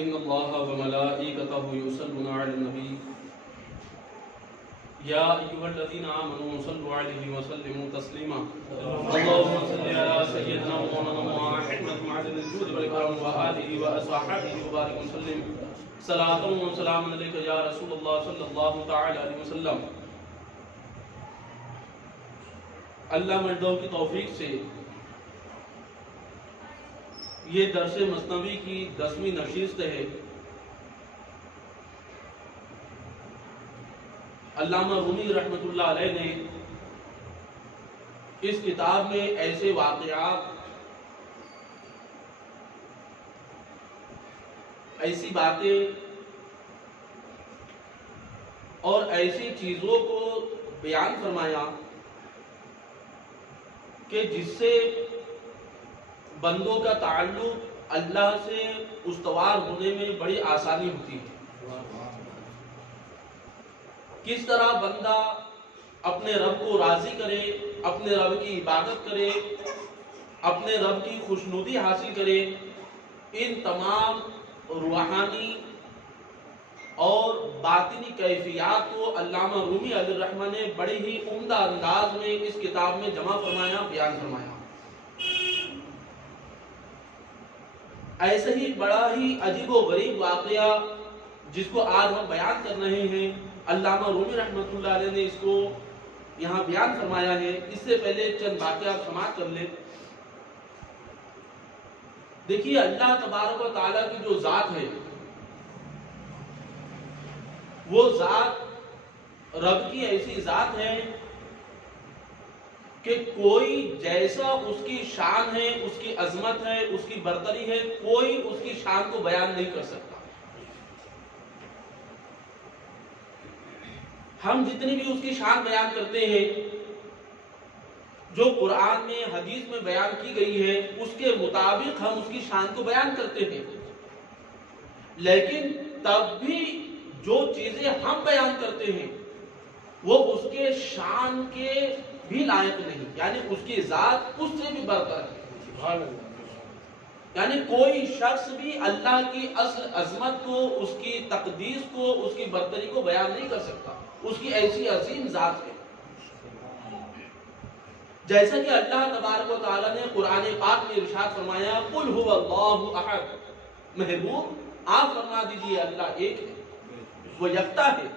ان اللہ وملائکتہ یصلون علی النبی یا ایھا الذین آمنوا صلوا علیہ وسلموا تسلیما اللهم صل علی سیدنا مولانا محمد معدن الجود والکرم وآلہ واصحابہ وبارک وسلم صلاۃ و سلام علیک یا رسول اللہ صلی اللہ تعالی علیہ وسلم۔ اللہ مردوں کی توفیق سے یہ درس مثنوی کی 10ویں نشست ہے۔ علامہ رومی رحمۃ اللہ علیہ نے اس کتاب میں ایسے واقعات، ایسی باتیں اور ایسی چیزوں کو بیان فرمایا کہ جس سے بندوں کا تعلق اللہ سے استوار ہونے میں بڑی آسانی ہوتی ہے۔ کس طرح بندہ اپنے رب کو راضی کرے، اپنے رب کی عبادت کرے، اپنے رب کی خوشنودی حاصل کرے، ان تمام روحانی اور باطنی کیفیات کو علامہ رومی علیہ الرحمہ نے بڑے ہی عمدہ انداز میں اس کتاب میں جمع فرمایا، بیان فرمایا۔ ایسے ہی بڑا ہی عجیب و غریب واقعہ جس کو آج ہم بیان کر رہے ہیں، علامہ رومی رحمۃ اللہ علیہ نے اس کو یہاں بیان فرمایا ہے۔ اس سے پہلے چند واقعہ آپ سماعت کر لیں۔ دیکھیے، اللہ تبارک و تعالیٰ کی جو ذات ہے، وہ ذات رب کی ایسی ذات ہے کہ کوئی جیسا اس کی شان ہے، اس کی عظمت ہے، اس کی برتری ہے، کوئی اس کی شان کو بیان نہیں کر سکتا۔ ہم جتنی بھی اس کی شان بیان کرتے ہیں، جو قرآن میں حدیث میں بیان کی گئی ہے، اس کے مطابق ہم اس کی شان کو بیان کرتے ہیں، لیکن تب بھی جو چیزیں ہم بیان کرتے ہیں وہ اس کے شان کے بھی لائق نہیں، یعنی اس کی ذات اس سے بھی برتر ہے۔ یعنی کوئی شخص بھی اللہ کی اصل عظمت کو، اس کی تقدیس کو، اس کی برتری کو بیان نہیں کر سکتا۔ اس کی ایسی عظیم ذات ہے۔ جیسا کہ اللہ تبارک و تعالیٰ نے قرآن پاک میں ارشاد فرمایا، قل هو اللہ احد، محبوب آپ فرما دیجئے اللہ ایک ہے، وہ یکتا ہے،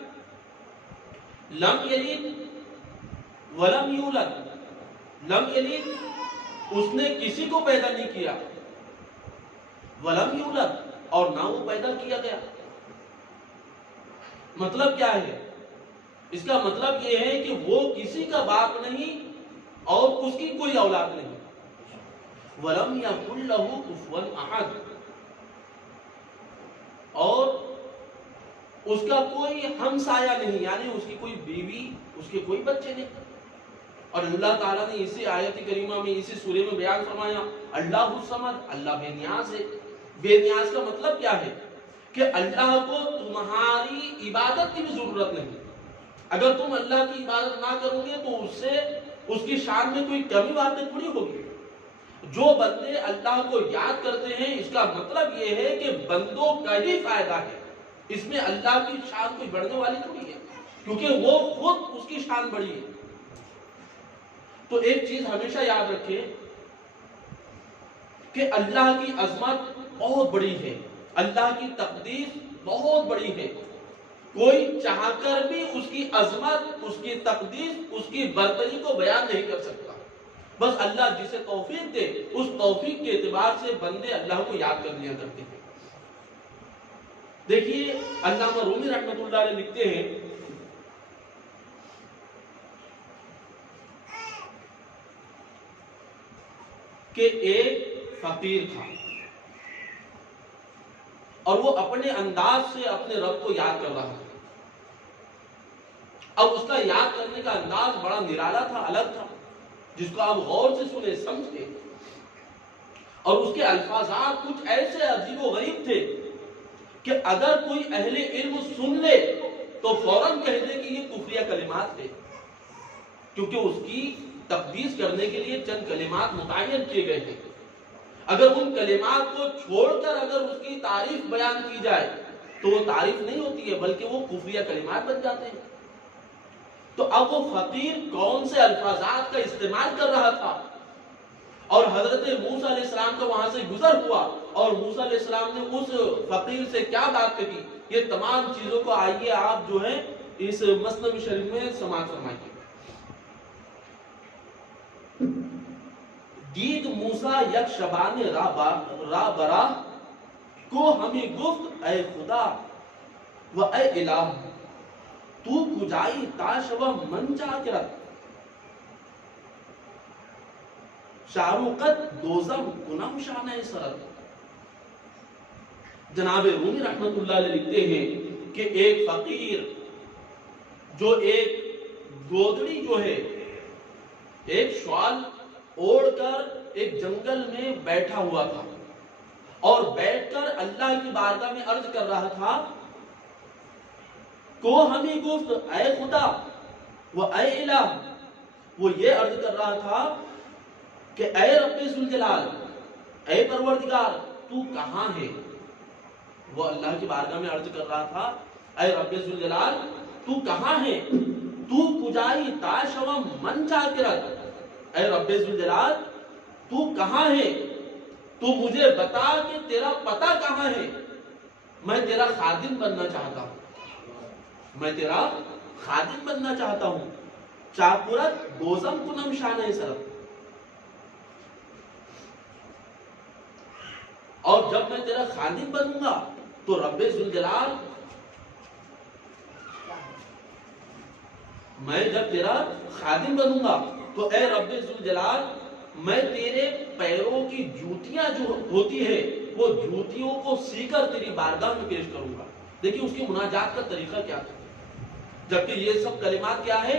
لم یلد ولم یولد، لم یلد اس نے کسی کو پیدا نہیں کیا، ولم یولد اور نہ وہ پیدا کیا گیا۔ مطلب کیا ہے؟ اس کا مطلب یہ ہے کہ وہ کسی کا باپ نہیں اور اس کی کوئی اولاد نہیں۔ وَلَمْ يَكُنْ لَهُ كُفُوًا أَحَدٌ، اور اس کا کوئی ہمسایہ نہیں، یعنی اس کی کوئی بیوی، اس کے کوئی بچے نہیں۔ اور اللہ تعالیٰ نے اسی آیت کریمہ میں، اسی سورے میں بیان فرمایا، اللہ الصمد، اللہ بے نیاز ہے۔ بے نیاز کا مطلب کیا ہے؟ کہ اللہ کو تمہاری عبادت کی بھی ضرورت نہیں۔ اگر تم اللہ کی عبادت نہ کرو گے تو اس سے اس کی شان میں کوئی کمی واقع تھوڑی ہوگی۔ جو بندے اللہ کو یاد کرتے ہیں، اس کا مطلب یہ ہے کہ بندوں کا ہی فائدہ ہے، اس میں اللہ کی شان کوئی بڑھنے والی تھوڑی ہے، کیونکہ وہ خود اس کی شان بڑی ہے۔ تو ایک چیز ہمیشہ یاد رکھیں کہ اللہ کی عظمت بہت بڑی ہے، اللہ کی تقدیس بہت بڑی ہے۔ کوئی چاہ کر بھی اس کی عظمت، اس کی تقدیس، اس کی برتری کو بیان نہیں کر سکتا۔ بس اللہ جسے توفیق دے، اس توفیق کے اعتبار سے بندے اللہ کو یاد کر لیا کرتے ہیں۔ دیکھیے، علامہ رومی رحمۃ اللہ علیہ لکھتے ہیں کہ ایک فقیر تھا اور وہ اپنے انداز سے اپنے رب کو یاد کر رہا تھا۔ اب اس کا یاد کرنے کا انداز بڑا نرالا تھا، الگ تھا، جس کو آپ غور سے سنے سمجھے، اور اس کے الفاظات کچھ ایسے عجیب و غریب تھے کہ اگر کوئی اہل علم سن لے تو فوراً کہہ دے کہ یہ کفریہ کلمات ہے، کیونکہ اس کی تقدیس کرنے کے لیے چند کلمات متعین کیے گئے تھے۔ اگر ان کلمات کو چھوڑ کر اگر اس کی تعریف بیان کی جائے تو وہ تعریف نہیں ہوتی ہے بلکہ وہ کفریہ کلمات بن جاتے ہیں۔ تو اب وہ فقیر کون سے الفاظات کا استعمال کر رہا تھا، اور حضرت موسیٰ علیہ السلام کا وہاں سے گزر ہوا اور موسیٰ علیہ السلام نے اس فقیر سے کیا بات کہی، یہ تمام چیزوں کو آئیے آپ جو ہے اس مثنوی شریف میں سماعت فرمائیے۔ دید موسیٰ یک شبان را برا کو ہمیں گفت اے خدا و اے الہ تو کجائی تاش و من چاکرت شاروقت دوزم کنم شانہ سرت۔ جناب رومی رحمت اللہ علیہ لکھتے ہیں کہ ایک فقیر جو ایک گودڑی جو ہے ایک شوال اوڑھ کر ایک جنگل میں بیٹھا ہوا تھا اور بیٹھ کر اللہ کی بارگاہ میں عرض کر رہا تھا کو ہمیں گفت اے خدا و اے الہ، وہ یہ عرض کر رہا تھا کہ اے رب ذوالجلال، اے پروردگار تو کہاں ہے؟ وہ اللہ کی بارگاہ میں عرض کر رہا تھا اے رب ذوالجلال تو کہاں ہے؟ تو کجائی تاشوم من چاکرت، اے رب ذوالجلال تو کہاں ہے؟ تو مجھے بتا کہ تیرا پتہ کہاں ہے، میں تیرا خادم بننا چاہتا ہوں، میں تیرا خادم بننا چاہتا ہوں۔ چاکرت دوزم کنم شانہ سرت، اور جب میں تیرا خادم بنوں گا تو رب ذوالجلال، میں جب تیرا خادم بنوں گا تو اے رب ذوالجلال میں تیرے پیروں کی جوتیاں جو ہوتی ہے وہ جوتیوں کو سی کر تیری بارگاہ میں پیش کروں گا۔ دیکھیں اس کی مناجات کا طریقہ کیا تھا، جبکہ یہ سب کلمات کیا ہے؟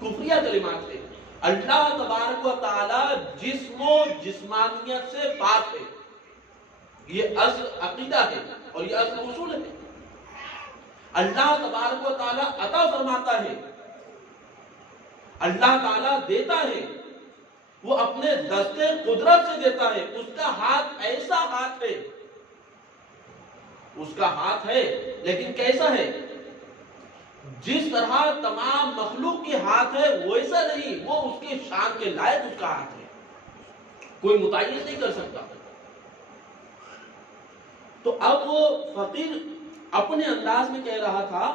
کفریہ کلمات ہے۔ اللہ تبارک و تعالی جسم و جسمانیت سے پاک ہے، یہ اصل عقیدہ ہے اور یہ اصل اصول ہے۔ اللہ تبارک و تعالی عطا فرماتا ہے، اللہ تعالی دیتا ہے، وہ اپنے دستے قدرت سے دیتا ہے، اس کا ہاتھ ایسا ہاتھ ہے، اس کا ہاتھ ہے لیکن کیسا ہے؟ جس طرح تمام مخلوق کے ہاتھ ہے ویسا نہیں، وہ اس کے شان کے لائق اس کا ہاتھ ہے، کوئی متعین نہیں کر سکتا۔ تو اب وہ فقیر اپنے انداز میں کہہ رہا تھا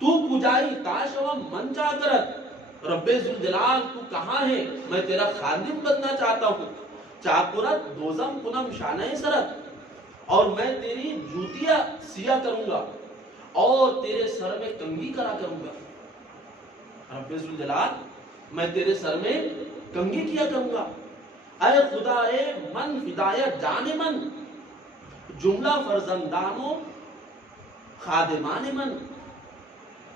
تو کجائی تاشوم من چاکرت، رب ذوالجلال تو کہاں ہے، میں تیرا خادم بننا چاہتا ہوں۔ چاکرت دوزم کنم شانہ سرت، اور میں تیری جوتیاں سیا کروں گا اور تیرے سر میں کنگھی کرا کروں گا۔ رب ذوالجلال میں تیرے سر میں کنگھی کیا کروں گا۔ اے خدا اے من فدایت جان من، جملہ فرزندانو خادمان من۔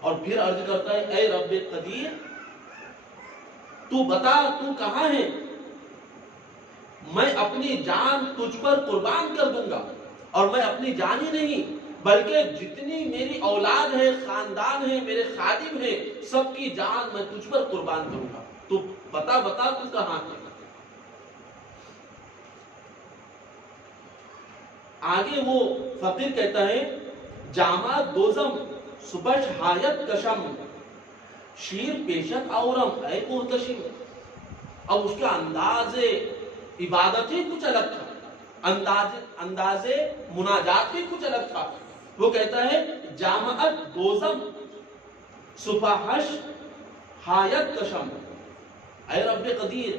اور پھر عرض کرتا ہے اے رب قدیر تو بتا تو کہاں ہے، میں اپنی جان تجھ پر قربان کر دوں گا، اور میں اپنی جان ہی نہیں بلکہ جتنی میری اولاد ہے، خاندان ہے، میرے خادم ہیں، سب کی جان میں تجھ پر قربان کروں گا، تو بتا تو کہاں ہے۔ آگے وہ فقیر کہتا ہے جامع دوزم صبح حایت کشم شیر پیشت اورم اے محتشم۔ اب اس کا انداز عبادت ہی کچھ الگ تھا، انداز مناجات بھی کچھ الگ تھا۔ وہ کہتا ہے جامعت دوزم صبحش حایت کشم، اے رب قدیر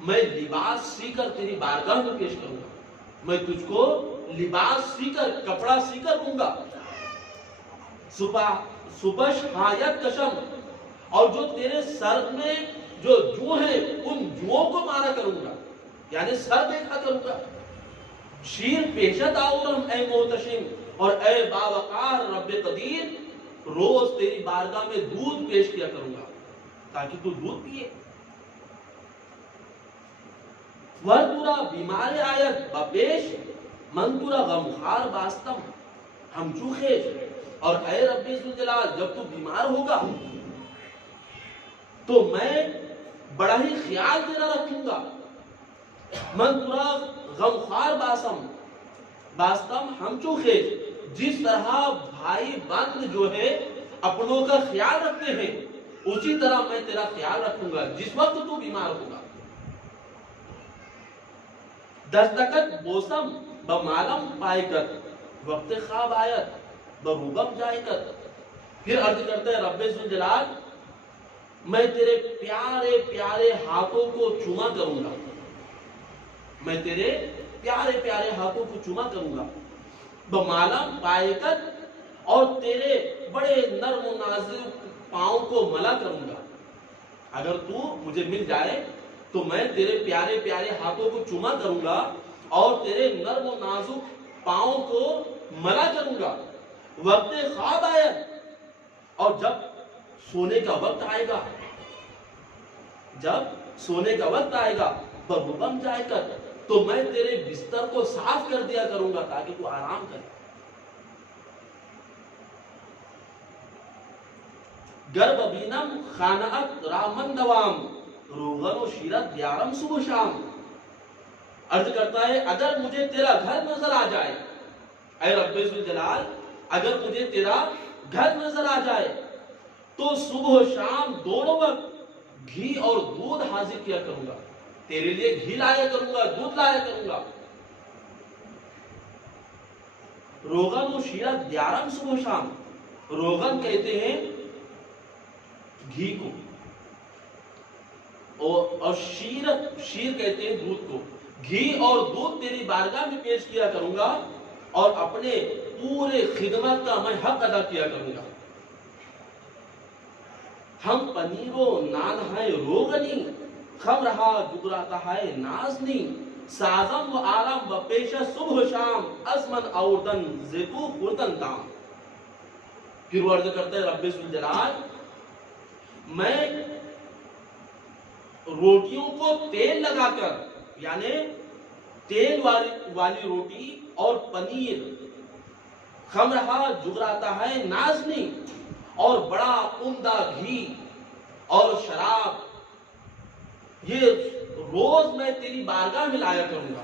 میں لباس سی کر تیری بارگاہ میں پیش کروں گا، میں تجھ کو لباس سی کر کپڑا سی کر دوں گا۔ صبح حایت کشم، اور جو تیرے سر میں جو جو ہے ان جوؤں کو مارا کروں گا، یعنی سر دیکھا کروں گا۔ شیر پیشت آورم اے محتشم، اور اے باوقار رب قدیر روز تیری بارگاہ میں دودھ پیش کیا کروں گا تاکہ تو دودھ پیے۔ ور تورا بیمار آیت بپیش من تورا غمخار باستم ہم چوخیش، اور اے رب ذوالجلال جب تو بیمار ہوگا تو میں بڑا ہی خیال تیرا رکھوں گا، من ترا غمخوار باستم ہمچو خیز، جس طرح بھائی بند جو ہے اپنوں کا خیال رکھتے ہیں اسی طرح میں تیرا خیال رکھوں گا جس وقت تو بیمار ہوگا۔ دستکت بوسم بمالم پائکت، وقت خواب آیت بروبم جائکت۔ پھر عرض کرتے ہیں رب ذوالجلال میں تیرے پیارے پیارے ہاتھوں کو چوما کروں گا، میں تیرے پیارے پیارے ہاتھوں کو چوما کروں گا، بمالم پائکت، اور تیرے بڑے نرم و نازک پاؤں کو ملا کروں گا۔ اگر تو مجھے مل جائے تو میں تیرے پیارے پیارے ہاتھوں کو چوما کروں گا اور تیرے نرم و نازک پاؤں کو ملا کروں گا۔ وقت خواب آیا، اور جب سونے کا وقت آئے گا، جب سونے کا وقت آئے گا بروبم جائے کر، تو میں تیرے بستر کو صاف کر دیا کروں گا تاکہ تو آرام کرے۔ گرب بینم خانعت رامن دوام، روغن و شیرت دیارم صبح شام۔ عرض کرتا ہے اگر مجھے تیرا گھر نظر آ جائے، اے رب ذوالجلال اگر مجھے تیرا گھر نظر آ جائے تو صبح و شام دونوں وقت گھی اور دودھ حاضر کیا کروں گا، تیرے لیے گھی لایا کروں گا، دودھ لایا کروں گا۔ روغن و شیرت دیارم صبح و شام، روغن کہتے ہیں گھی کو، اور شیر کہتے ہیں دودھ کو۔ گھی اور دودھ تیری بارگاہ میں پیش کیا کروں گا اور اپنے پورے خدمت کا میں حق ادا کیا کروں گا۔ ہم پنیر و نان ہے روغنی، خم رہا جگراتا ہے نازنی، سازم و آرام و پیشہ صبح و شام، ازمن اوردن زیتو خوردن دام۔ پھر وہ عرض کرتا ہے رب ذوالجلال میں روٹیوں کو تیل لگا کر، یعنی تیل والی روٹی اور پنیر، خمرہا جگراتا ہے نازنی، اور بڑا عمدہ گھی اور شراب، یہ روز میں تیری بارگاہ میں لایا کروں گا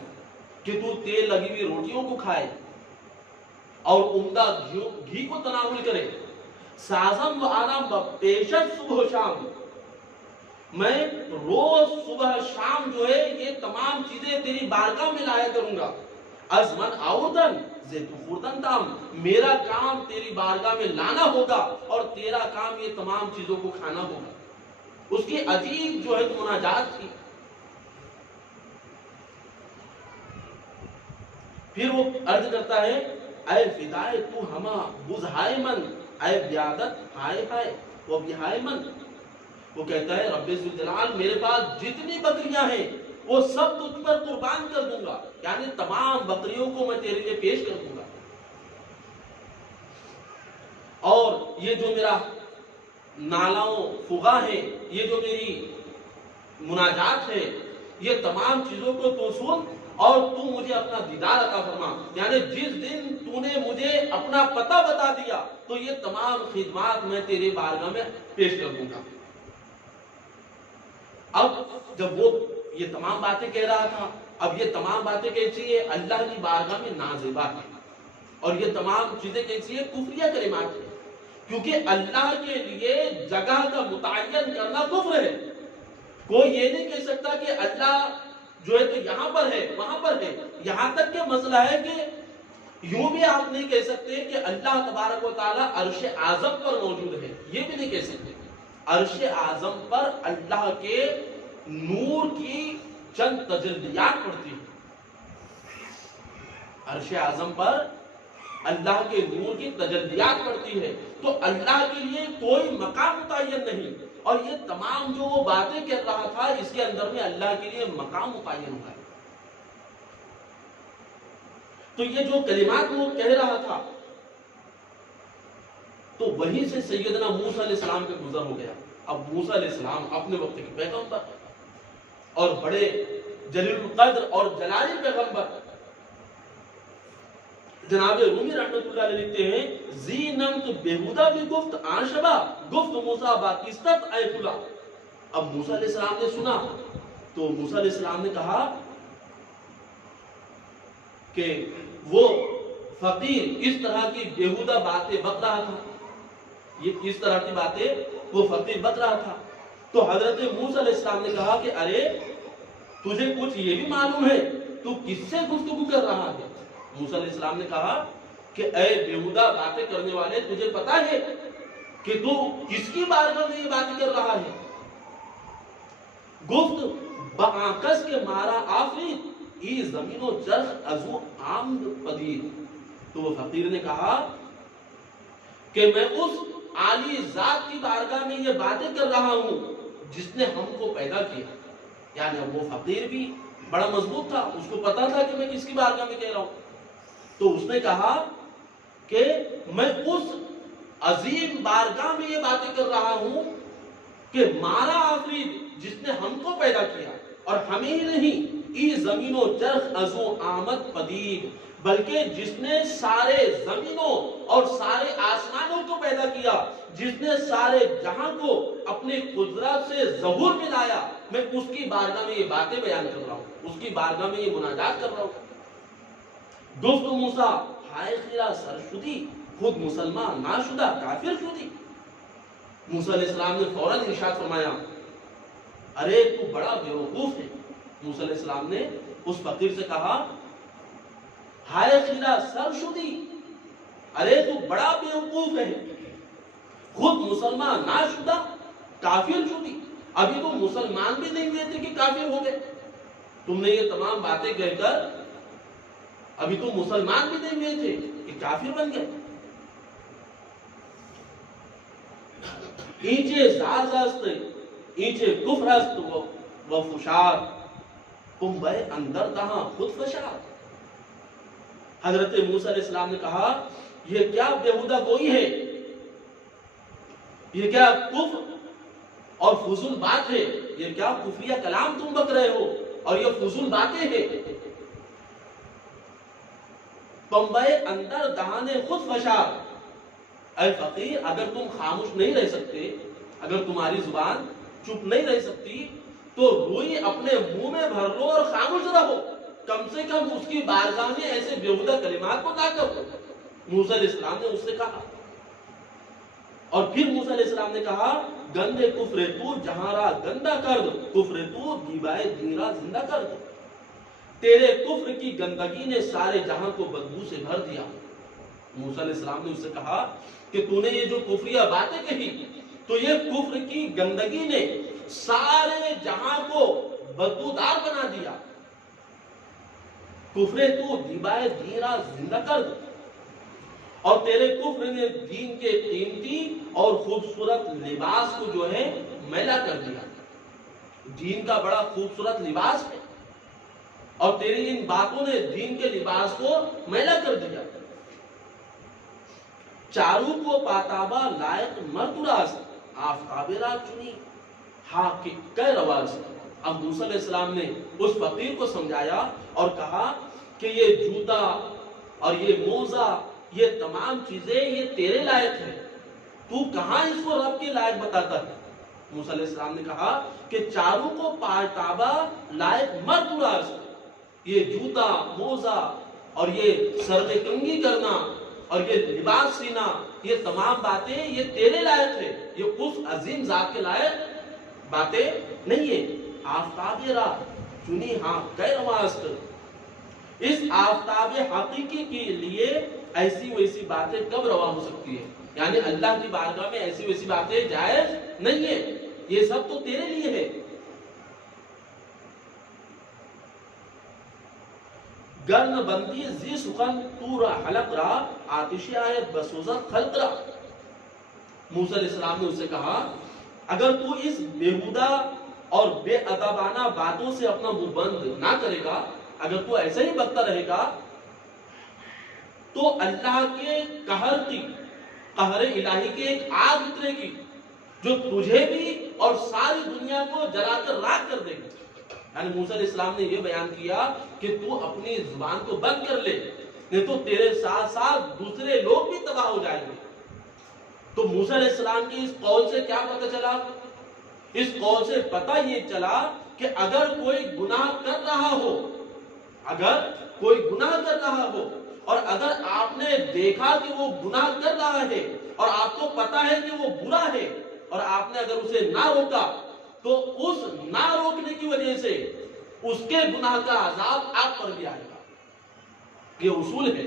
کہ تو تیل لگی ہوئی روٹیوں کو کھائے اور عمدہ گھی کو تناول کرے۔ سازم و آرام و پیشت صبح و شام، میں روز صبح شام جو ہے یہ تمام چیزیں تیری بارگاہ میں لایا کروں گا۔ ازمن آوردن زیتو خوردن دام، میرا کام تیری بارگاہ میں لانا ہوگا اور تیرا کام یہ تمام چیزوں کو کھانا ہوگا۔ اس کی عجیب جو ہے مناجات تھی۔ پھر وہ عرض کرتا ہے اے فدائے تو ہما بزہائے من، اے بیادت ہائے ہائے وہ بہائے من۔ وہ کہتا ہے رب ذوالجلال میرے پاس جتنی بکریاں ہیں وہ سب تجھ پر قربان کر دوں گا، یعنی تمام بکریوں کو میں تیرے لیے پیش کر دوں گا، اور یہ جو میرا نالاؤں فغا ہے، یہ جو میری مناجات ہے، یہ تمام چیزوں کو تو سن اور تو مجھے اپنا دیدار عطا فرما، یعنی جس دن تو نے مجھے اپنا پتہ بتا دیا تو یہ تمام خدمات میں تیرے بارگاہ میں پیش کر دوں گا۔ اب جب وہ یہ تمام باتیں کہہ رہا تھا، اب یہ تمام باتیں کیسی ہیں؟ اللہ کی بارگاہ میں نازیبا ہے، اور یہ تمام چیزیں کیسی ہیں؟ کفریہ کلمات ہیں، کیونکہ اللہ کے لیے جگہ کا متعین کرنا کفر ہے۔ کوئی یہ نہیں کہہ سکتا کہ اللہ جو ہے تو یہاں پر ہے وہاں پر ہے، یہاں تک کہ مسئلہ ہے کہ یوں بھی آپ نہیں کہہ سکتے کہ اللہ تبارک و تعالیٰ عرش اعظم پر موجود ہے، یہ بھی نہیں کہہ سکتے۔ عرش اعظم پر اللہ کے نور کی چند تجلیات پڑتی ہیں، عرش اعظم پر اللہ کے نور کی تجلیات پڑتی ہے، تو اللہ کے لیے کوئی مقام متعین نہیں، اور یہ تمام جو وہ باتیں کہہ رہا تھا اس کے اندر میں اللہ کے لیے مقام متعین ہوا ہے۔ تو یہ جو کلمات وہ کہہ رہا تھا تو وہیں سے سیدنا موسیٰ علیہ السلام پہ گزر ہو گیا۔ اب موسیٰ علیہ السلام اپنے وقت کے پیغمبر اور بڑے جلیل القدر اور جلالی پیغمبر، جناب رومی رحمت اللہ علیہ لکھتے ہیں زینمت بہودہ بھی گفت آنشبہ گفت موسیٰ باقیستت اے فلا۔ اب موسیٰ علیہ السلام نے سنا تو موسیٰ علیہ السلام نے کہا کہ وہ فقیر اس طرح کی بیہودہ باتیں بک رہا تھا، یہ اس طرح کی باتیں وہ فقیر بک رہا تھا. تو حضرت موسیٰ علیہ السلام نے کہا کہ ارے تجھے کچھ یہ بھی معلوم ہے تو کس سے گفتگو کر رہا ہے؟ موسیٰ علیہ السلام نے کہا کہ اے بیہودہ باتیں کرنے والے، تجھے پتا ہے کہ تو کس کی بارگاہ میں یہ باتیں کر رہا ہے؟ گفت بآکس کے مارا آفرید ای زمین و چرخ ازو آمد پدید. تو وہ فقیر نے کہا کہ میں اس عالی ذات کی بارگاہ میں یہ باتیں کر رہا ہوں جس نے ہم کو پیدا کیا. یعنی وہ فقیر بھی بڑا مضبوط تھا، اس کو پتا تھا کہ میں کس کی بارگاہ میں کہہ رہا ہوں. تو اس نے کہا کہ میں اس عظیم بارگاہ میں یہ باتیں کر رہا ہوں کہ مارا آفرید جس نے ہم کو پیدا کیا، اور ہمیں ہی نہیں، ای زمین و چرخ ازو آمد پدید، بلکہ جس نے سارے زمینوں اور سارے آسمانوں کو پیدا کیا، جس نے سارے جہاں کو اپنی قدرت سے ظہور میں لایا. میں اس کی بارگاہ میں یہ باتیں بیان کر رہا ہوں، اس کی بارگاہ میں یہ مناجات کر رہا ہوں. گفت موسیٰ ہائے خیرہ سرشدی، خود مسلمان ناشدہ کافر شدی. موسیٰ علیہ السلام نے فوراً ارشاد فرمایا ارے تو بڑا بیوقوف ہے. موسیٰ علیہ السلام نے اس فقیر سے کہا ہائے خیرہ سرشدی، ارے تو بڑا بیوقوف ہے، خود مسلمان ناشدہ کافر شدی. ابھی تو مسلمان بھی نہیں ہوئے تھے کہ کافر ہو گئے. تم نے یہ تمام باتیں کہہ کر ابھی تو مسلمان بھی نہیں ہوئے تھے کہ کافر بن گئے. اینچے زاز است اینچے کفر است و فشار، پنبے اندر دہاں خود فشار. حضرت موسیٰ علیہ السلام نے کہا یہ کیا بیہودہ گوئی ہے، یہ کیا کفر اور فضول بات ہے، یہ کیا کفریہ کلام تم بک رہے ہو اور یہ فضول باتیں ہیں. پنبے اندر دہانے خود فشار. اے فقیر اگر تم خاموش نہیں رہ سکتے، اگر تمہاری زبان چپ نہیں رہ سکتی تو روئی اپنے منہ میں بھر لو اور خاموش رہو، کم سے کم اس کی بارگاہ میں ایسے بیہودہ کلمات کو نہ کرو. موسیٰ علیہ السلام نے اس سے کہا. اور پھر موسیٰ علیہ السلام نے کہا گندے کفر تو جہاں را گندہ کرد، کفر تو دیبائے دین را زندہ کرد. تیرے کفر کی گندگی نے سارے جہاں کو بدبو سے بھر دیا. موسیٰ علیہ السلام نے اس سے کہا کہ تو نے یہ جو کفریہ باتیں کہی تو یہ کفر کی گندگی نے سارے جہاں کو بدبودار بنا دیا. کفر تو دیبائے دین را زندہ کرد، اور تیرے کفر نے دین کے قیمتی اور خوبصورت لباس کو جو ہے میلا کر دیا. دین کا بڑا خوبصورت لباس ہے اور تیری ان باتوں نے دین کے لباس کو میلا کر دیا. چاروں کو پاتابہ لائق مرتراست، آفتاب را چنی ہاں کہ رواز. اب موسیٰ علیہ السلام نے اس فقیر کو سمجھایا اور کہا کہ یہ جوتا اور یہ موزہ، یہ تمام چیزیں یہ تیرے لائق ہیں، تو کہاں اس کو رب کے لائق بتاتا ہے؟ موسیٰ علیہ السلام نے کہا کہ چاروں کو پاتابہ لائق مرتراست، یہ جوتا موزہ اور یہ سر کنگھی کرنا اور یہ لباس سینا، یہ تمام باتیں یہ تیرے لائق ہے، یہ اس عظیم ذات کے لائق باتیں نہیں ہیں. آفتاب را چنی ہاں غیر واسط. اس آفتاب حقیقی کے لیے ایسی ویسی باتیں کب روا ہو سکتی ہے؟ یعنی اللہ کی بارگاہ میں ایسی ویسی باتیں جائز نہیں ہے، یہ سب تو تیرے لیے ہے. گرن بندی زی سخن تو را حلق را آتش آیت بسوزت خلق را. موسیٰ علیہ السلام نے اس سے کہا اگر تو اس بیہودہ اور بے ادبانہ باتوں سے اپنا منہ بند نہ کرے گا، اگر تو ایسے ہی بکتا رہے گا تو اللہ کے قہر الہی کی ایک آگ اترے گی جو تجھے بھی اور ساری دنیا کو جلا کر راکھ کر دے گی. یعنی موسیٰ علیہ السلام نے یہ بیان کیا کہ تو اپنی زبان کو بند کر لے، نہیں تو تیرے ساتھ ساتھ دوسرے لوگ بھی تباہ ہو جائیں گے. تو موسیٰ علیہ السلام کی اس قول سے کیا پتہ چلا؟ اس قول سے پتہ یہ چلا کہ اگر کوئی گناہ کر رہا ہو، اگر کوئی گناہ کر رہا ہو اور اگر آپ نے دیکھا کہ وہ گناہ کر رہا ہے اور آپ کو پتا ہے کہ وہ برا ہے اور آپ نے اگر اسے نہ روکا تو اس نہ روکنے کی وجہ سے اس کے گناہ کا عذاب آپ پر بھی آئے گا. یہ اصول ہے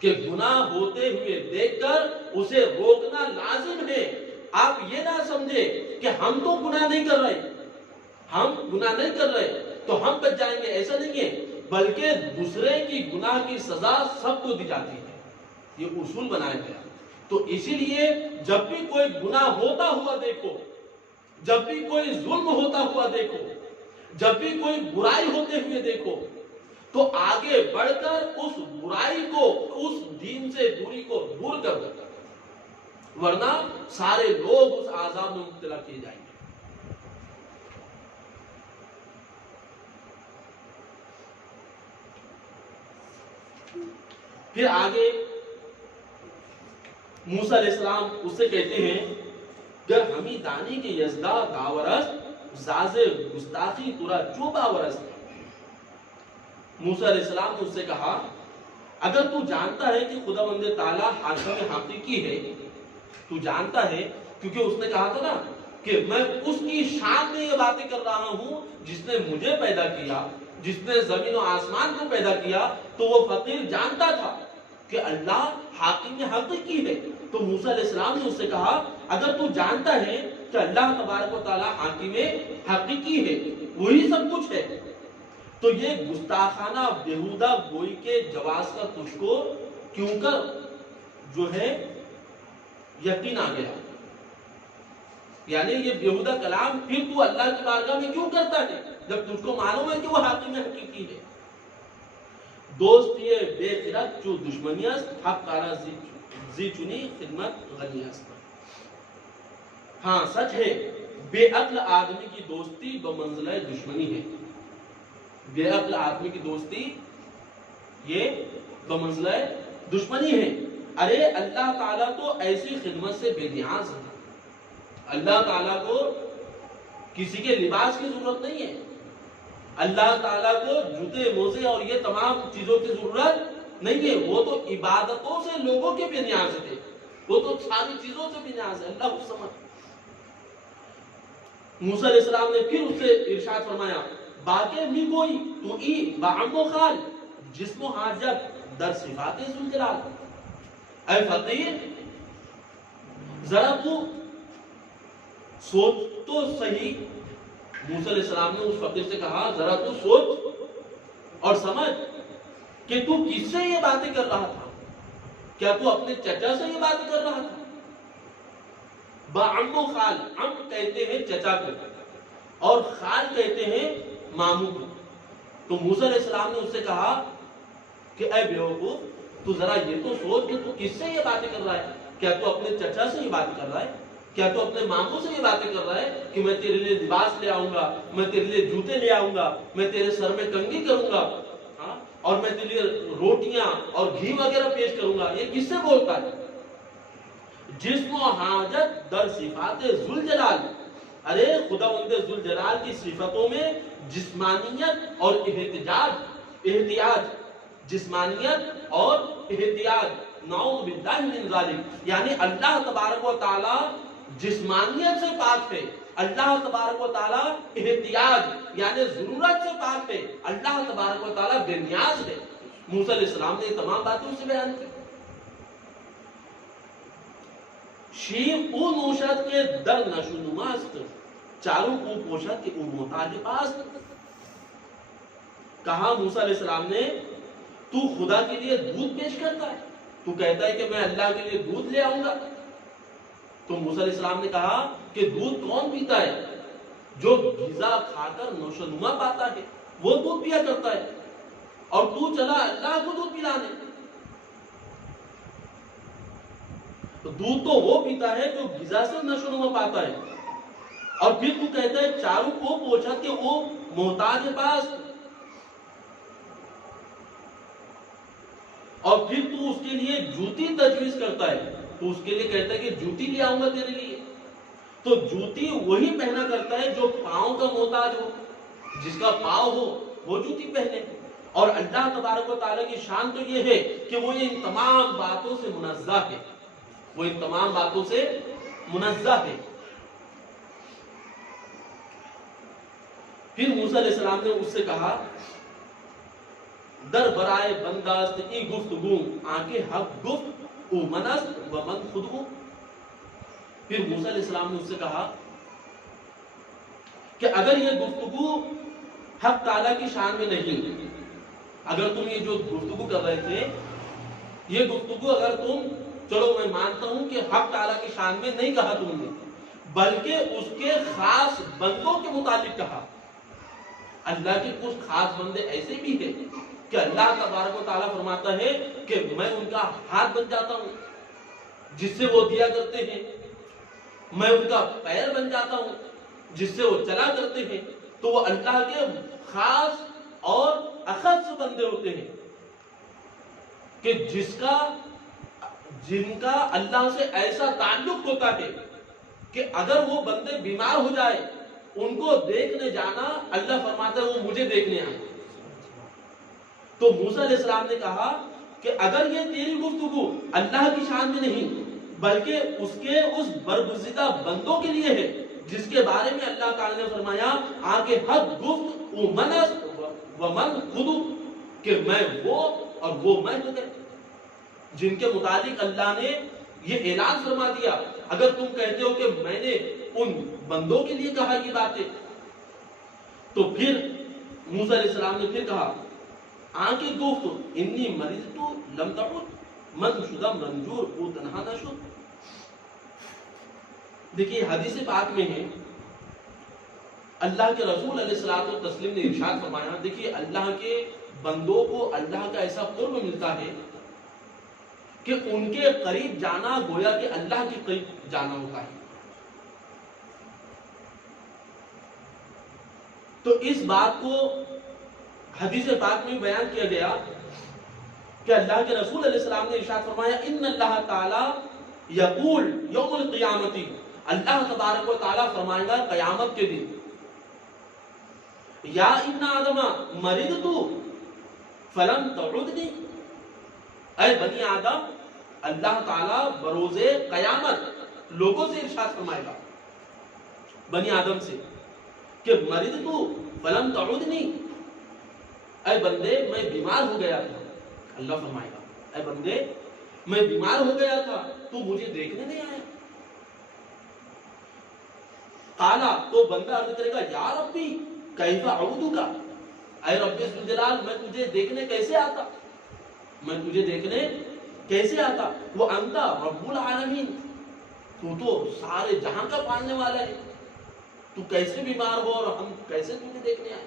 کہ گناہ ہوتے ہوئے دیکھ کر اسے روکنا لازم ہے. آپ یہ نہ سمجھے کہ ہم تو گناہ نہیں کر رہے، ہم گناہ نہیں کر رہے تو ہم بچ جائیں گے، ایسا نہیں ہے، بلکہ دوسرے کی گناہ کی سزا سب کو دی جاتی ہے. یہ اصول بنایا گیا. تو اسی لیے جب بھی کوئی گناہ ہوتا ہوا دیکھو، جب بھی کوئی ظلم ہوتا ہوا دیکھو، جب بھی کوئی برائی ہوتے ہوئے دیکھو تو آگے بڑھ کر اس برائی کو، اس دین سے دوری کو دور کر دو، ورنہ سارے لوگ اس عذاب میں مبتلا کیے جائیں گے. پھر آگے موسیٰ علیہ السلام اس سے کہتے ہیں گر ہمی دانی کے یزدہ داورست زاز گستاخی تورا جو باورست. موسیٰ علیہ السلام نے اس سے کہا اگر تو جانتا ہے کہ خداوند تعالیٰ حاکم حقیقی ہے، تو جانتا ہے، کیونکہ اس نے کہا تھا نا کہ میں اس کی شان میں یہ باتیں کر رہا ہوں جس نے مجھے پیدا کیا، جس نے زمین و آسمان کو پیدا کیا. تو وہ فقیر جانتا تھا کہ اللہ حاکم حقیقی ہے. تو موسیٰ علیہ السلام نے اس سے کہا اگر تو جانتا ہے کہ اللہ تبارک و تعالیٰ حاکم حقیقی ہے، وہی سب کچھ ہے، تو یہ گستاخانہ بیہودہ گوئی کے جواز کا تجھ کو کیوں کر جو ہے یقین آ گیا؟ یعنی یہ بیہودہ کلام پھر تو اللہ کی بارگاہ میں کیوں کرتا ہے جب تجھ کو معلوم ہے کہ وہ حاکم حقیقی ہے. دوست یہ بے خرد جو دشمنی است، حق تارا زی چنی خدمت غنی است. ہاں سچ ہے بے عقل آدمی کی دوستی بمنزلہ دشمنی ہے. بے عقل آدمی کی دوستی یہ بمنزلہ دشمنی ہے. ارے اللہ تعالیٰ تو ایسی خدمت سے بے نیاز ہے. اللہ تعالیٰ کو کسی کے لباس کی ضرورت نہیں ہے. اللہ تعالیٰ کو جوتے موزے اور یہ تمام چیزوں کی ضرورت نہیں ہے. وہ تو عبادتوں سے لوگوں کے بے نیاز تھے، وہ تو ساری چیزوں سے بے نیاز ہے. اللہ کو سمجھ. موسیٰ علیہ السلام نے پھر اس سے ارشاد فرمایا باقی بھی کوئی تو ای بعم و خال جسم و حاجت در صفات ذوالجلال. اے فقیر ذرا تو سوچ تو صحیح. موسیٰ علیہ السلام نے اس فقیر سے کہا ذرا تو سوچ اور سمجھ کہ تو کس سے یہ باتیں کر رہا تھا. کیا تو اپنے چچا سے یہ باتیں کر رہا تھا؟ بعم و خال، عم کہتے ہیں چچا کو اور خال کہتے ہیں ماموں کو. تو موسیٰ علیہ السلام نے اس سے کہا کہ اے بیوقوف تو ذرا یہ تو سوچ کہ تو کس سے یہ باتیں کر رہا ہے. کیا تو اپنے چچا سے یہ باتیں کر رہا ہے؟ کیا تو اپنے ماموں سے یہ باتیں کر رہا ہے کہ میں تیرے لیے لباس لے آؤں گا، میں تیرے لیے جوتے لے آؤں گا، میں تیرے سر میں کنگھی کروں گا اور میں تیرے لیے روٹیاں اور گھی وغیرہ پیش کروں گا؟ یہ کس سے بولتا ہے؟ جسم و حاجت در صفات ذوالجلال. ارے خداوند ذوالجلال کی صفتوں میں جسمانیت اور احتیاج، جسمانیت اور احتیاج، نعوذ باللہ من ذالک. یعنی اللہ تبارک و تعالی جسمانیت سے پاک ہے، اللہ تبارک و تعالی احتیاج یعنی ضرورت سے پاک ہے، اللہ تبارک و تعالی بے نیاز ہے. موسیٰ علیہ السلام نے یہ تمام باتیں اسے بیان کی. شیم او نوشد کے در نشونماست چاروں کو پوشد کے او محتاج پاست. کہا موسیٰ علیہ السلام نے تو خدا کے لیے دودھ پیش کرتا ہے، تو کہتا ہے کہ میں اللہ کے لیے دودھ لے آؤں گا. تو موسیٰ علیہ السلام نے کہا کہ دودھ کون پیتا ہے؟ جو غذا کھا کر نوشنما پاتا ہے وہ دودھ پیا کرتا ہے، اور تو چلا اللہ کو دودھ پلانے. دودھ تو وہ پیتا ہے جو غذا سے نشوونما پاتا ہے، اور پھر تو کہتا ہے چاروں کو پوچھا کہ وہ محتاج پاس، اور پھر تو اس کے لیے جوتی تجویز کرتا ہے. تو اس کے لیے کہتا ہے کہ جوتی لے آؤں گا تیرے لیے. تو جوتی وہی پہنا کرتا ہے جو پاؤں کا محتاج ہو، جس کا پاؤں ہو وہ جوتی پہنے. اور اللہ تبارک و تعالیٰ کی شان تو یہ ہے کہ وہ ان تمام باتوں سے منزہ ہے، وہ ان تمام باتوں سے منزہ ہے۔ پھر موسیٰ علیہ السلام نے اس سے کہا در برائے بندست ای گفتگو آنکہ حق گفت او منست و من خودو۔ پھر موسیٰ علیہ السلام نے اس سے کہا کہ اگر یہ گفتگو حق تعالیٰ کی شان میں نہیں، اگر تم یہ جو گفتگو کر رہے تھے، یہ گفتگو اگر تم، چلو میں مانتا ہوں کہ حق تعالیٰ کی شان میں نہیں کہا تم نے، بلکہ اس کے خاص بندوں کے متعلق کہا۔ اللہ کے کچھ خاص بندے ایسے بھی ہیں کہ اللہ تبارک و تعالیٰ فرماتا ہے کہ میں ان کا ہاتھ بن جاتا ہوں جس سے وہ دیا کرتے ہیں، میں ان کا پیر بن جاتا ہوں جس سے وہ چلا کرتے ہیں۔ تو وہ اللہ کے خاص اور اخص بندے ہوتے ہیں کہ جن کا اللہ سے ایسا تعلق ہوتا ہے کہ اگر وہ بندے بیمار ہو جائے، ان کو دیکھنے جانا، اللہ فرماتا ہے وہ مجھے دیکھنے آئے۔ تو موسیٰ علیہ السلام نے کہا کہ اگر یہ تیری گفتگو اللہ کی شان میں نہیں بلکہ اس کے اس برگزیدہ بندوں کے لیے ہے جس کے بارے میں اللہ تعالی نے فرمایا آنکہ حق گفت او منست و من خودو، کہ میں وہ اور وہ میں ہوں، جن کے متعلق اللہ نے یہ اعلان فرما دیا۔ اگر تم کہتے ہو کہ میں نے ان بندوں کے لیے کہا یہ باتیں، تو پھر موسیٰ علیہ السلام نے پھر کہا آنکہ گفت انی مریض لم تعد من شدم رنجور او تنہا نہ شد۔ دیکھیے حدیث پاک میں ہے، اللہ کے رسول علیہ الصلوۃ والتسلیم نے ارشاد فرمایا، دیکھیے اللہ کے بندوں کو اللہ کا ایسا قرب ملتا ہے کہ ان کے قریب جانا گویا کہ اللہ کے قریب جانا ہوتا ہے۔ تو اس بات کو حدیث پاک میں بیان کیا گیا کہ اللہ کے رسول علیہ السلام نے ارشاد فرمایا ان اللہ تعالی یقول یوم القیامت، اللہ تبارک و تعالی فرمائے گا قیامت کے دن، یا ابن آدم مرضت فلم تعدنی، اے بنی آدم، اللہ تعالی بروز قیامت لوگوں سے ارشاد فرمائے گا، بنی آدم سے، کہ مرضت فلم تعدنی، اے بندے میں بیمار ہو گیا تھا، اللہ فرمائے گا اے بندے میں بیمار ہو گیا تھا تو مجھے دیکھنے نہیں آیا۔ قالا، تو بندہ عرض کرے گا یا ربی کیف اعودک، اے رب ذوالجلال میں تجھے دیکھنے کیسے آتا، میں تجھے دیکھنے کیسے آتا، وہ انت رب العالمین، تو سارے جہاں کا پالنے والا ہے، تو کیسے بیمار ہو اور ہم کیسے تجھے دیکھنے آئے۔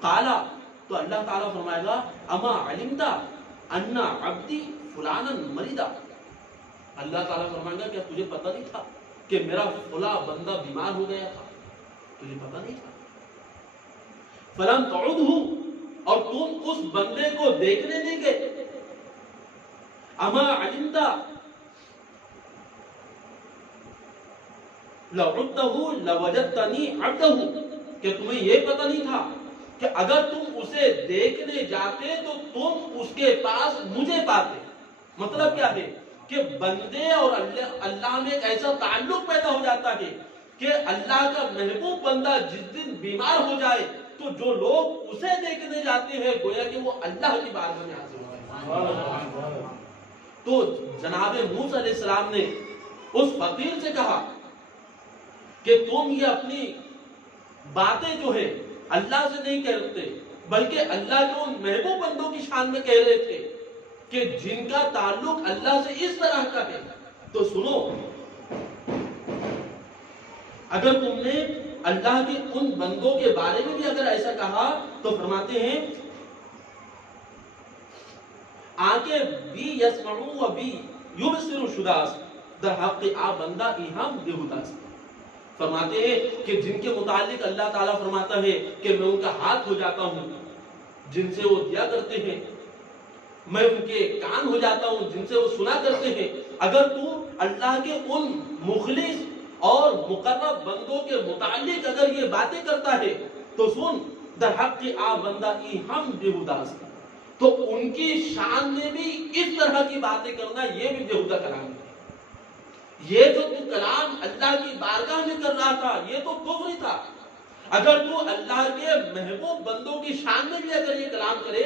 قالا، تو اللہ تعالیٰ فرمائے گا اما علمتا ان عبدی فلانا مریدا، اللہ تعالیٰ فرمائے گا کیا تجھے پتہ نہیں تھا کہ میرا فلاں بندہ بیمار ہو گیا تھا، تجھے پتہ نہیں تھا۔ فلم تعدہ، اور تم اس بندے کو دیکھنے نہیں گئے۔ اما علمتا لعدتہ لوجدتنی عبدہ، کہ تمہیں یہ پتہ نہیں تھا کہ اگر تم اسے دیکھنے جاتے تو تم اس کے پاس مجھے پاتے۔ مطلب کیا ہے کہ بندے اور اللہ میں ایک ایسا تعلق پیدا ہو جاتا ہے کہ اللہ کا محبوب بندہ جس دن بیمار ہو جائے تو جو لوگ اسے دیکھنے جاتے ہیں گویا کہ وہ اللہ کی بارگاہ میں حاضر ہو گئے۔ تو جناب موسیٰ علیہ السلام نے اس فقیر سے کہا کہ تم یہ اپنی باتیں جو ہے اللہ سے نہیں کہتے بلکہ اللہ کے ان محبوب بندوں کی شان میں کہہ رہے تھے کہ جن کا تعلق اللہ سے اس طرح کا ہے۔ تو سنو، اگر تم نے اللہ کے ان بندوں کے بارے میں بھی اگر ایسا کہا تو فرماتے ہیں آنکھیں بھی یسمعو و بھی یبصر شداس، در حق آ بندہ ایہم دیہوداس، فرماتے ہیں کہ جن کے متعلق اللہ تعالیٰ فرماتا ہے کہ میں ان کا ہاتھ ہو جاتا ہوں جن سے وہ دیا کرتے ہیں، میں ان کے کان ہو جاتا ہوں جن سے وہ سنا کرتے ہیں۔ اگر تو اللہ کے ان مخلص اور مقرب بندوں کے متعلق اگر یہ باتیں کرتا ہے تو سن، در حق آ بندہ ای ہم بےہودہ است. تو ان کی شان میں بھی اس طرح کی باتیں کرنا یہ بھی بےہودہ کلام ہے. یہ جو تو کلام اللہ کی بارگاہ میں کر رہا تھا یہ تو کفر ہی تھا. اگر تو اللہ کے محبوب بندوں کی شان میں بھی اگر یہ کلام کرے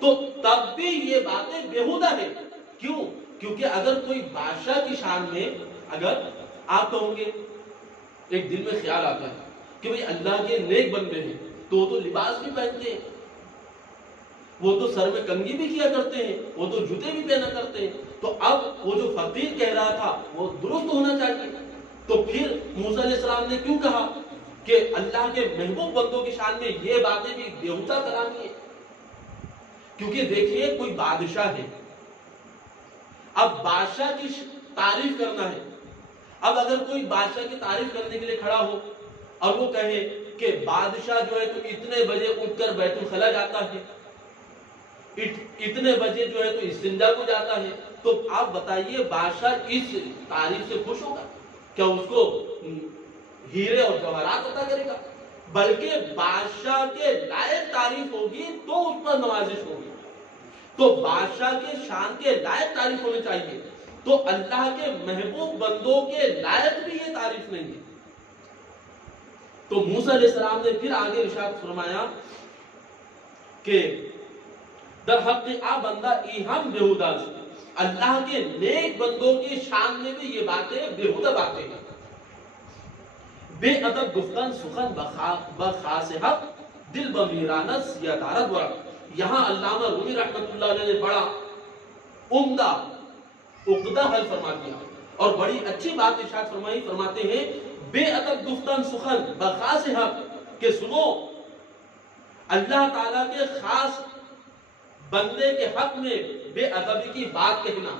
تو تب بھی یہ باتیں بےہودہ ہے. کیوں؟ کیونکہ اگر کوئی بادشاہ کی شان میں اگر آپ کہوں گے ایک دل میں خیال آتا ہے کہ بھئی اللہ کے نیک بندے ہیں تو وہ تو لباس بھی پہنتے ہیں, وہ تو سر میں کنگھی بھی کیا کرتے ہیں, وہ تو جوتے بھی پہنا کرتے ہیں, تو اب وہ جو فقیر کہہ رہا تھا وہ درست ہونا چاہیے. تو پھر موسیٰ علیہ السلام نے کیوں کہا کہ اللہ کے محبوب بندوں کی شان میں یہ باتیں بھی بےہودہ کلامی ہے؟ کیونکہ دیکھیے کوئی بادشاہ ہے, اب بادشاہ کی تعریف کرنا ہے. اب اگر کوئی بادشاہ کی تعریف کرنے کے لیے کھڑا ہو اور وہ کہے کہ بادشاہ جو ہے تو اتنے بجے اٹھ کر بیت الخلا جاتا ہے, اتنے بجے جو ہے تو استنجا کو جاتا ہے, تو آپ بتائیے بادشاہ اس تعریف سے خوش ہوگا؟ کیا اس کو ہیرے اور جواہرات عطا کرے گا؟ بلکہ بادشاہ کے لائق تعریف ہوگی تو اس پر نوازش ہوگی. تو بادشاہ کے شان کے لائق تعریف ہونے چاہیے. تو اللہ کے محبوب بندوں کے لائق بھی یہ تعریف نہیں ہے. تو موسیٰ علیہ السلام نے پھر آگے ارشاد فرمایا کہ در حق آ بندہ ای ہم بےہودہ, اللہ کے نیک بندوں کی شان میں بھی یہ باتیں بےہودہ باتیں ہیں. بے ادب گفتن سخن بخاص حق دل بمیرانس یا دارت ورق. یہاں علامہ رومی رحمت اللہ علیہ نے بڑا عمدہ عقدہ حل فرما دیا اور بڑی اچھی بات ارشاد فرمائی. فرماتے ہیں بے ادب گفتن سخن بخاص حق, کہ سنو اللہ تعالیٰ کے خاص بندے کے حق میں بے ادبی کی بات کہنا.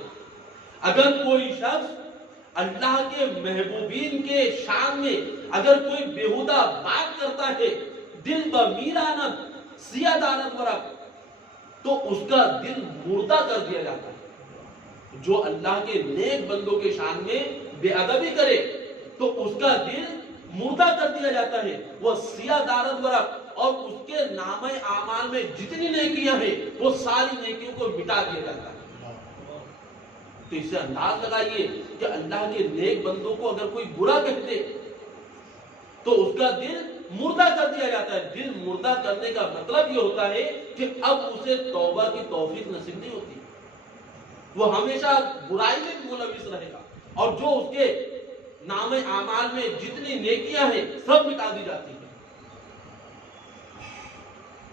اگر کوئی شخص اللہ کے محبوبین کے شان میں اگر کوئی بےہودہ بات کرتا ہے دل بمیرانت سیاہ دانت ورق, تو اس کا دل مردہ کر دیا جاتا ہے. جو اللہ کے نیک بندوں کے شان میں بے ادبی کرے تو اس کا دل مردہ کر دیا جاتا ہے, وہ سیاہ دانت ورق, اور اس کے نامہ اعمال میں جتنی نیکیاں ہیں وہ ساری نیکیوں کو مٹا دیا جاتا ہے. تو اس سے انداز لگائیے کہ اللہ کے نیک بندوں کو اگر کوئی برا کہتے تو اس کا دل مردہ کر دیا جاتا ہے. دل مردہ کرنے کا مطلب یہ ہوتا ہے کہ اب اسے توبہ کی توفیق نصیب نہیں ہوتی, وہ ہمیشہ برائی میں ملوث رہے گا, اور جو اس کے نام اعمال میں جتنی نیکیاں ہیں سب مٹا دی جاتی ہیں.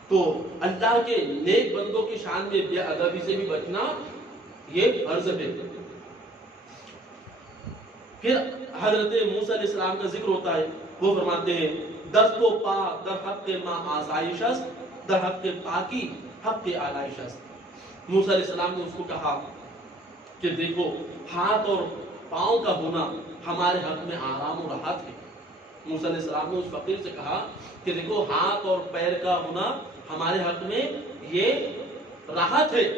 تو اللہ کے نیک بندوں کی شان میں بے ادبی سے بھی بچنا یہ فرض ہے. پھر حضرت موسیٰ علیہ السلام کا ذکر ہوتا ہے, وہ فرماتے ہیں دست و پا در حق ما آسائش است, در حق پاکی حق آلائش است. موسیٰ علیہ السلام نے اس کو کہا کہ دیکھو ہاتھ اور پاؤں کا ہونا ہمارے حق میں آرام و راحت ہے. موسیٰ علیہ السلام نے اس فقیر سے کہا کہ دیکھو ہاتھ اور پیر کا ہونا ہمارے حق میں یہ راحت ہے.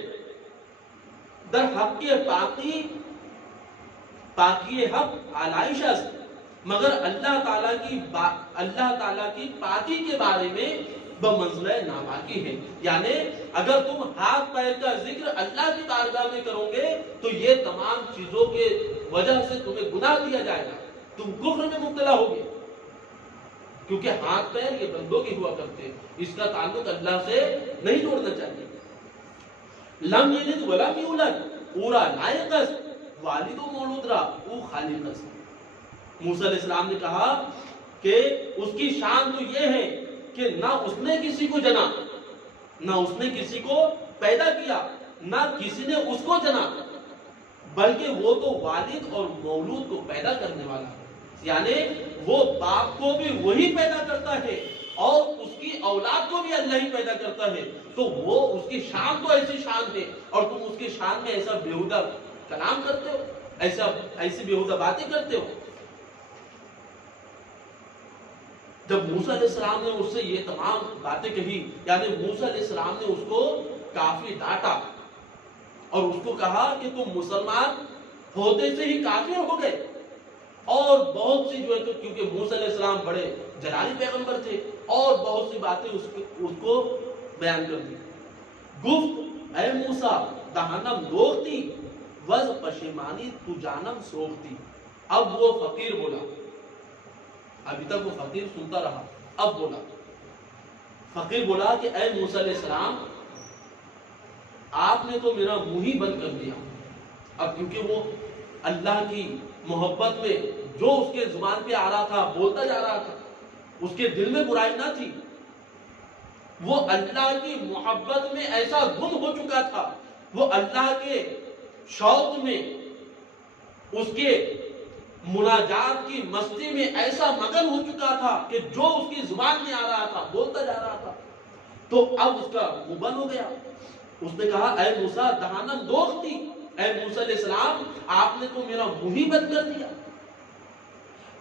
در حق پاکی پاکی حق آلائش است, مگر اللہ تعالیٰ کی پاکی کے بارے میں بمنزلہ ناپاکی ہے. یعنی اگر تم ہاتھ پیر کا ذکر اللہ کی بارگاہ میں کرو گے تو یہ تمام چیزوں کے وجہ سے تمہیں گناہ دیا جائے گا, تم کفر میں مبتلا ہوگے. کیونکہ ہاتھ پیر یہ بندوں کی ہوا کرتے ہیں, اس کا تعلق اللہ سے نہیں جوڑنا چاہیے. لم یلد ولم یولد پورا لائق است, والد و مولود را او خالق است. موسیٰ علیہ السلام نے کہا کہ اس کی شان تو یہ ہے کہ نہ اس نے کسی کو جنا, نہ اس نے کسی کو پیدا کیا, نہ کسی نے اس کو جنا, بلکہ وہ تو والد اور مولود کو پیدا کرنے والا ہے. یعنی وہ باپ کو بھی وہی پیدا کرتا ہے اور اس کی اولاد کو بھی اللہ ہی پیدا کرتا ہے. تو وہ اس کی شان تو ایسی شان ہے, اور تم اس کی شان میں ایسا بےہودہ کلام کرتے ہو, ایسی بےہودہ باتیں کرتے ہو. جب موسیٰ علیہ السلام نے اس سے یہ تمام باتیں کہی, یعنی موسیٰ علیہ السلام نے اس کو کافی ڈانٹا اور اس کو کہا کہ تم مسلمان ہوتے سے ہی کافر ہو گئے, اور بہت سی جو ہے تو کیونکہ موسیٰ علیہ السلام بڑے جلالی پیغمبر تھے اور بہت سی باتیں اس کو بیان کر دی. گفت اے موسیٰ دہانم دوختی وز پشیمانی تو جانم سوختی. اب وہ فقیر بولا، ابھی تک وہ فقیر سنتا رہا، اب بولا فقیر بولا کہ اے موسیٰ علیہ السلام آپ نے تو میرا منہ ہی بند کر دیا. اب کیونکہ وہ اللہ کی محبت میں جو اس کے زبان پہ آ رہا تھا بولتا جا رہا تھا، اس کے دل میں برائی نہ تھی، وہ اللہ کی محبت میں ایسا گم ہو چکا تھا، وہ اللہ کے شوق میں اس کے مناجات کی مستی میں ایسا مگن ہو چکا تھا کہ جو اس کی زبان میں آ رہا تھا بولتا جا رہا تھا. تو اب اس کا منہ بند ہو گیا. اس نے کہا اے موسیٰ دہانم دوختی، اے موسیٰ علیہ السلام آپ نے تو میرا منہ ہی بند کر دیا.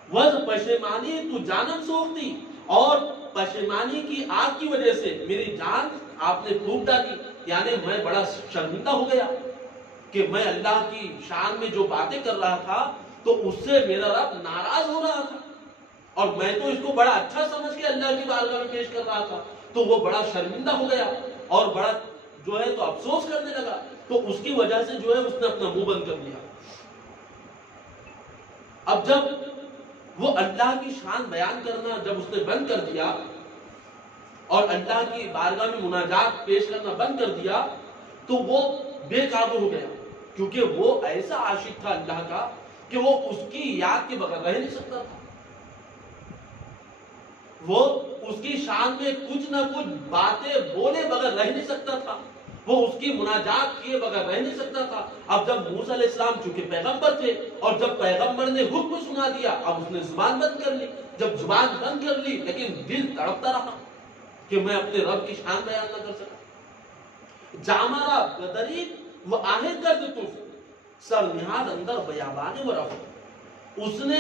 وز پشیمانی تو جانم سوختی، اور پشیمانی کی آگ کی وجہ سے میری جان آپ نے پھونک ڈالی. یعنی میں بڑا شرمندہ ہو گیا کہ میں اللہ کی شان میں جو باتیں کر رہا تھا تو اس سے میرا رب ناراض ہو رہا تھا، اور میں تو اس کو بڑا اچھا سمجھ کے اللہ کی بارگاہ میں پیش کر رہا تھا. تو وہ بڑا شرمندہ ہو گیا اور بڑا جو ہے تو افسوس کرنے لگا. تو اس کی وجہ سے جو ہے اس نے اپنا منہ بند کر لیا. اب جب وہ اللہ کی شان بیان کرنا جب اس نے بند کر دیا اور اللہ کی بارگاہ میں مناجات پیش کرنا بند کر دیا تو وہ بے قابو ہو گیا، کیونکہ وہ ایسا عاشق تھا اللہ کا کہ وہ اس کی یاد کے بغیر رہ نہیں سکتا تھا. وہ اس کی شان میں کچھ نہ کچھ باتیں بولے بغیر رہ نہیں سکتا تھا، وہ اس کی مناجات کیے بغیر رہ نہیں سکتا تھا. اب جب موسیٰ علیہ السلام چونکہ پیغمبر تھے اور جب پیغمبر نے حکم سنا دیا اب اس نے زبان بند کر لی. جب زبان بند کر لی لیکن دل تڑپتا رہا کہ میں اپنے رب کی شان بیان نہ کر سکا. جامارا بدری وہ آہد کرد تف سر نہاد اندر بیابانے و رفت. اس نے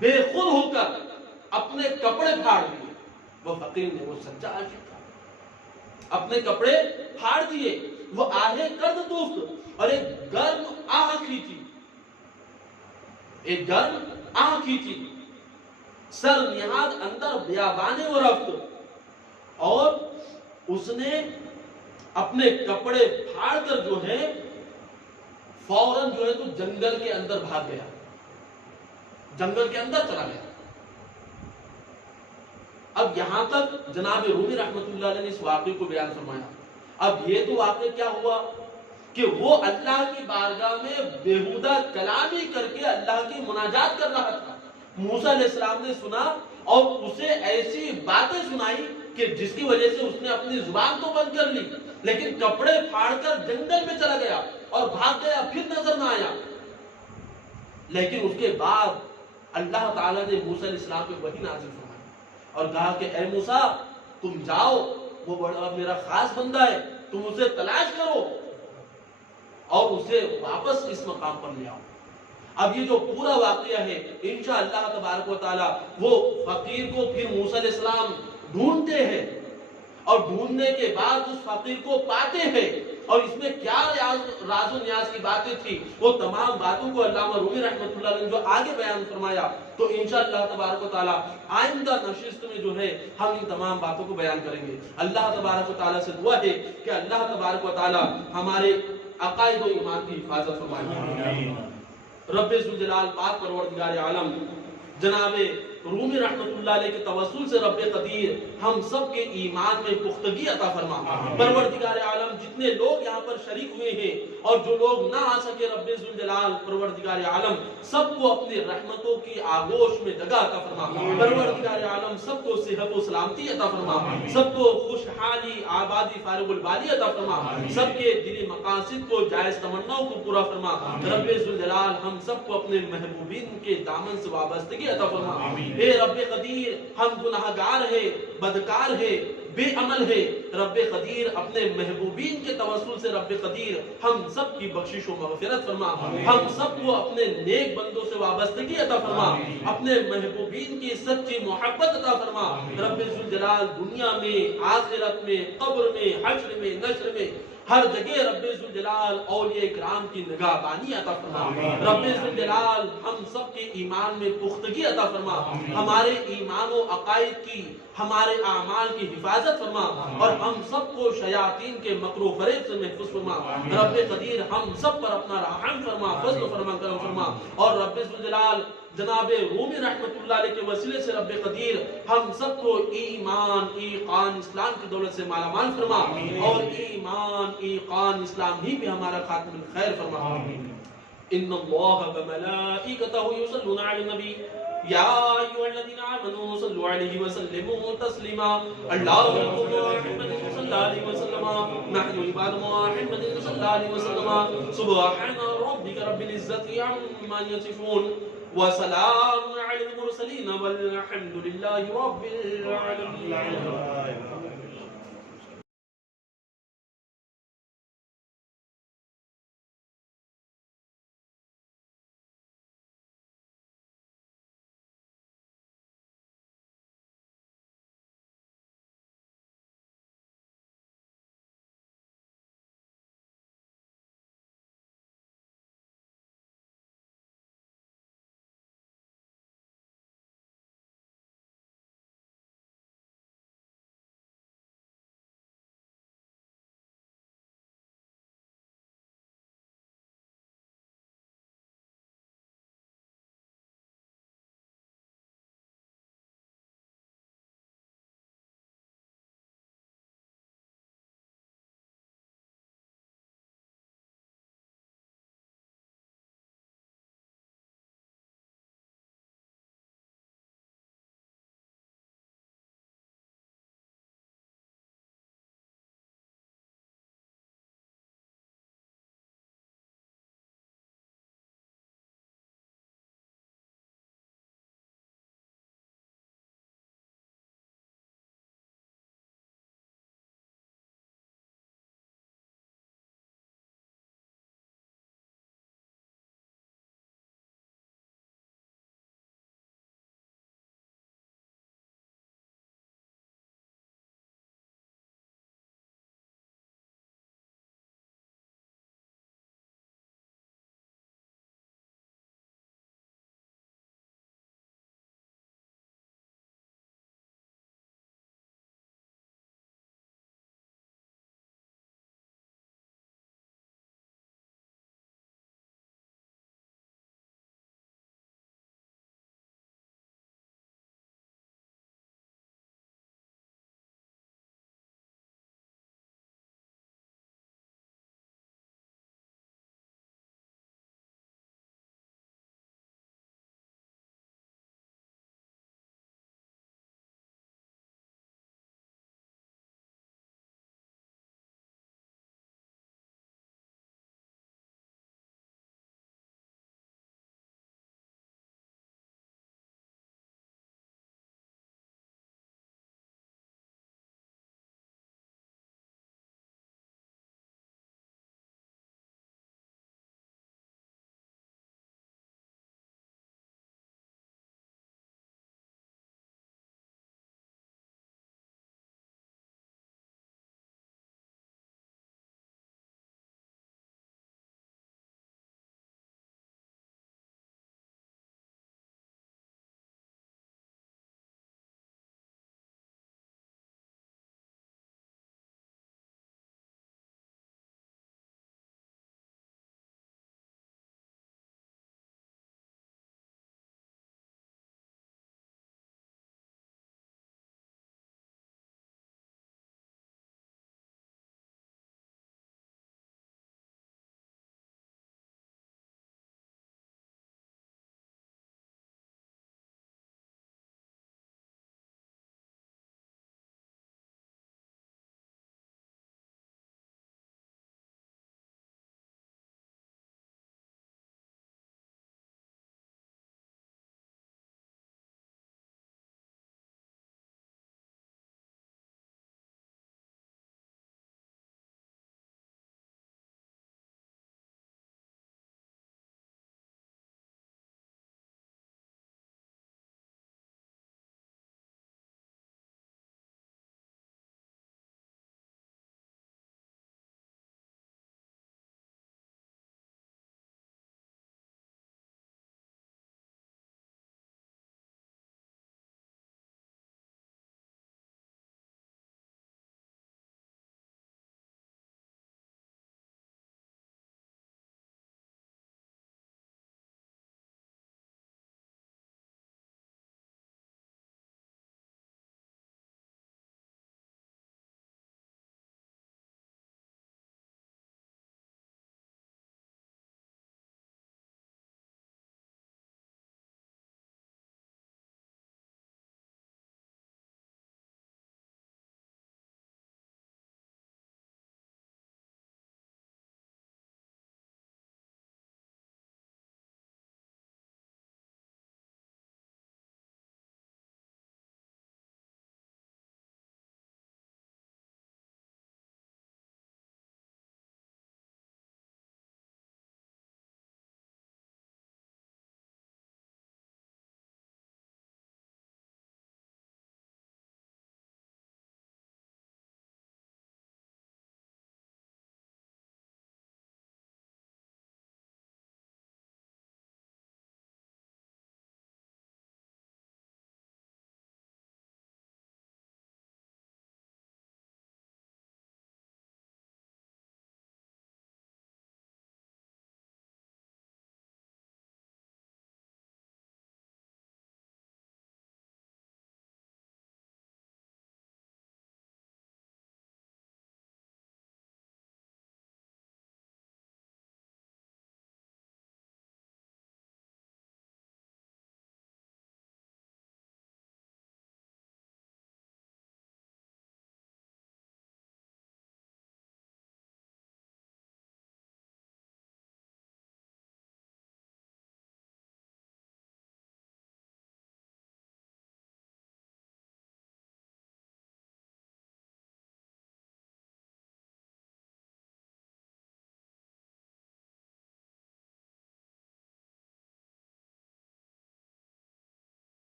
بے خود ہو کر اپنے کپڑے پھاڑ دیے. وہ فقیر نے، وہ سچا عاشق تھا، اپنے کپڑے پھاڑ دیے. وہ آہے کرد تفت اور ایک گرم آہ کھینچی، ایک گرم آہ کھینچی. سر نہاد اندر بیابانے و رفت، اور اس نے اپنے کپڑے پھاڑ کر جو ہے فوراً جو ہے تو جنگل کے اندر بھاگ گیا، جنگل کے اندر چلا گیا. اب یہاں تک جناب رومی رحمت اللہ علیہ نے اس واقعے کو بیان فرمایا. اب یہ تو واقعہ کیا ہوا کہ وہ اللہ کی بارگاہ میں بےہودہ کلامی کر کے اللہ کی مناجات کر رہا تھا. موسیٰ علیہ السلام نے سنا اور اسے ایسی باتیں سنائی کہ جس کی وجہ سے اس نے اپنی زبان تو بند کر لی لیکن کپڑے پھاڑ کر جنگل میں چلا گیا اور بھاگ گیا، پھر نظر نہ آیا. لیکن اس کے بعد اللہ تعالیٰ نے موسیٰ علیہ السلام پہ وحی نازل فرمائی اور کہا کہ اے موسیٰ تم جاؤ، وہ بڑا میرا خاص بندہ ہے، تم اسے تلاش کرو اور اسے واپس اس مقام پر لے آؤ. اب یہ جو پورا واقعہ ہے انشاءاللہ تبارک و تعالی وہ فقیر کو پھر موسیٰ علیہ السلام ڈھونڈتے ہیں اور ڈھونڈنے کے بعد اس فقیر کو پاتے ہیں اور اس میں کیا راز و نیاز کی باتیں تھی وہ تمام باتوں کو علامہ رومی رحمۃ اللہ علیہ نے جو آگے بیان فرمایا. تو انشاءاللہ تبارک و تعالی آئندہ نشست میں جو ہے ہم ان تمام باتوں کو بیان کریں گے. اللہ تبارک و تعالی سے دعا ہے کہ اللہ تبارک و تعالی ہمارے عقائد و ایمان کی حفاظت فرمائے. رب ذوالجلال پاک پروردگار عالم جناب رومی رحمت اللہ علیہ کے توسل سے رب قدیر ہم سب کے ایمان میں پختگی عطا فرما. پروردگار عالم جتنے لوگ یہاں پر شریک ہوئے ہیں اور جو لوگ نہ آ سکے رب ذوالجلال پروردگار عالم سب کو اپنی رحمتوں کی آغوش میں جگہ عطا فرما. پروردگار عالم سب کو صحت و سلامتی عطا فرما، سب کو خوشحالی آبادی فارغ البالی عطا فرما، سب کے دلی مقاصد کو جائز تمناؤں کو پورا فرما. رب ذوالجلال ہم سب کو اپنے محبوبین کے دامن سے وابستگی عطا فرما. اے رب قدیر ہم گناہگار ہیں، بدکار ہیں، بے عمل ہے. رب قدیر اپنے محبوبین کے توسل سے رب قدیر ہم سب کی بخشش و مغفرت فرما. ہم سب کو اپنے نیک بندوں سے وابستگی عطا فرما، اپنے محبوبین کی سچی محبت عطا فرما. رب ذوالجلال دنیا میں، آخرت میں، قبر میں، حشر میں، نشر میں ہر جگہ رب ذوالجلال اولیاء کرام کی نگاہ بانی عطا فرما. رب ذوالجلال ہم سب کے ایمان میں پختگی عطا فرما. ہمارے ایمان و عقائد کی، ہمارے اعمال کی حفاظت فرما، اور ہم سب کو شیاطین کے مکر و فریب سے محفوظ فرما. رب قدیر ہم سب پر اپنا رحم فرما، فضل فرما، کرم فرما. اور رب ذوالجلال جناب رومی رحمت اللہ علیہ کے وسیلے سے رب قدیر ہم سب کو ایمان، ایقان، اسلام کی دولت سے مالا مال فرما، اور ایمان، ایقان، اسلام ہی پہ ہمارا خاتم الخیر فرما. ان اللہ وملائکتہ یصلون علی النبی یا ایھا الذین آمنوا صلوا علیہ وسلموا تسلیما. اللہم صل علی محمد صلی اللہ علیہ وسلم، نحن عباد محمد صلی اللہ علیہ وسلم. سبحان ربک رب العزۃ عما یصفون، وسلام علی المرسلین والحمد للہ رب العالمین.